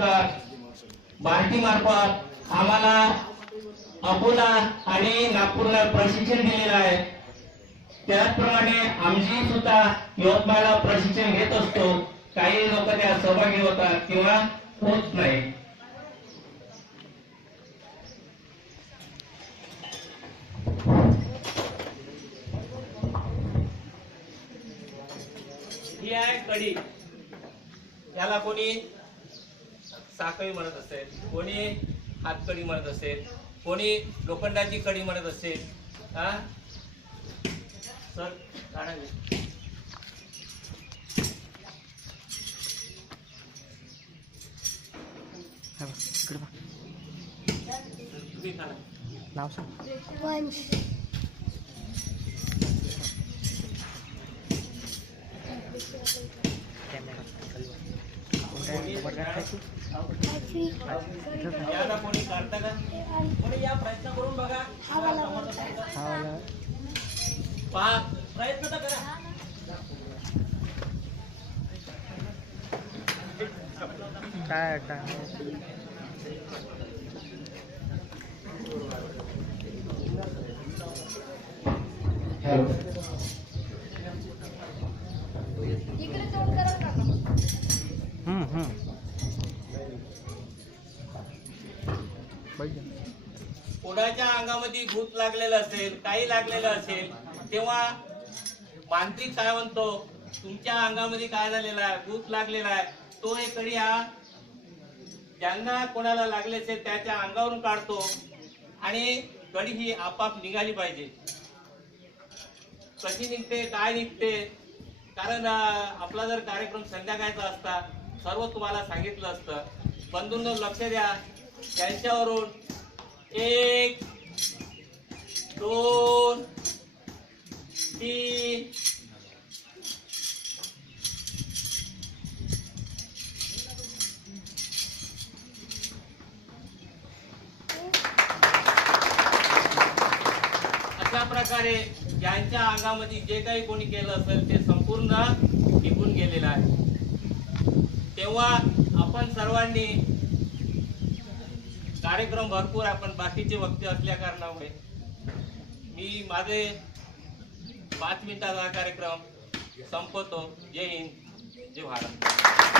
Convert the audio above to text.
अंबेडकर भारती मार्फत आम्हाला अकोला आणि नागपूरला प्रशिक्षण दिलेलं आहे। त्याचप्रमाणे आमची सुद्धा यवतमाळला प्रशिक्षण घेत असतो। काही लोक त्या सहभागी होतात किंवा होत नाही। ही आहे कडी, याला कोणी साखळी म्हणत असेल, कोणी हातकडी म्हणत असेल, कोणी लोखंडाची कडी म्हणत असेल। हा सर काढा तुम्ही काढा नाव सांग। वंश याला कोणी काढता का? कोणी या प्रयत्न करून बघा। पहा प्रयत्न तर करा। कोणाच्या अंगामध्ये भूत लागलेलं असेल, काही लागलेलं असेल, तेव्हा मांत्रिक काय म्हणतो, तुमच्या अंगामध्ये काय झालेलं आहे, भूत लागलेला आहे, तो एक कडी हा ज्यांना कोणाला लागले असेल त्याच्या अंगावरून काढतो आणि कडी ही आपाप निघाली पाहिजे। कशी निघते, काय निघते, कारण आपला जर कार्यक्रम संध्याकाळचा असता सर्व तुम्हाला सांगितलं असतं। बंधूंनो लक्ष द्या, त्यांच्यावरून 1 2 3 अशा प्रकारे ज्यांच्या अंगामध्ये जे काही कोणी केलं असेल ते संपूर्ण निघून गेलेलं आहे। तेव्हा आपण सर्वांनी कार्यक्रम भरपूर, आपण बाकीचे वक्ते असल्या कारणामुळे मी माझे 5 मिनिटाचा कार्यक्रम संपवतो। जय हिंद, जय भारत।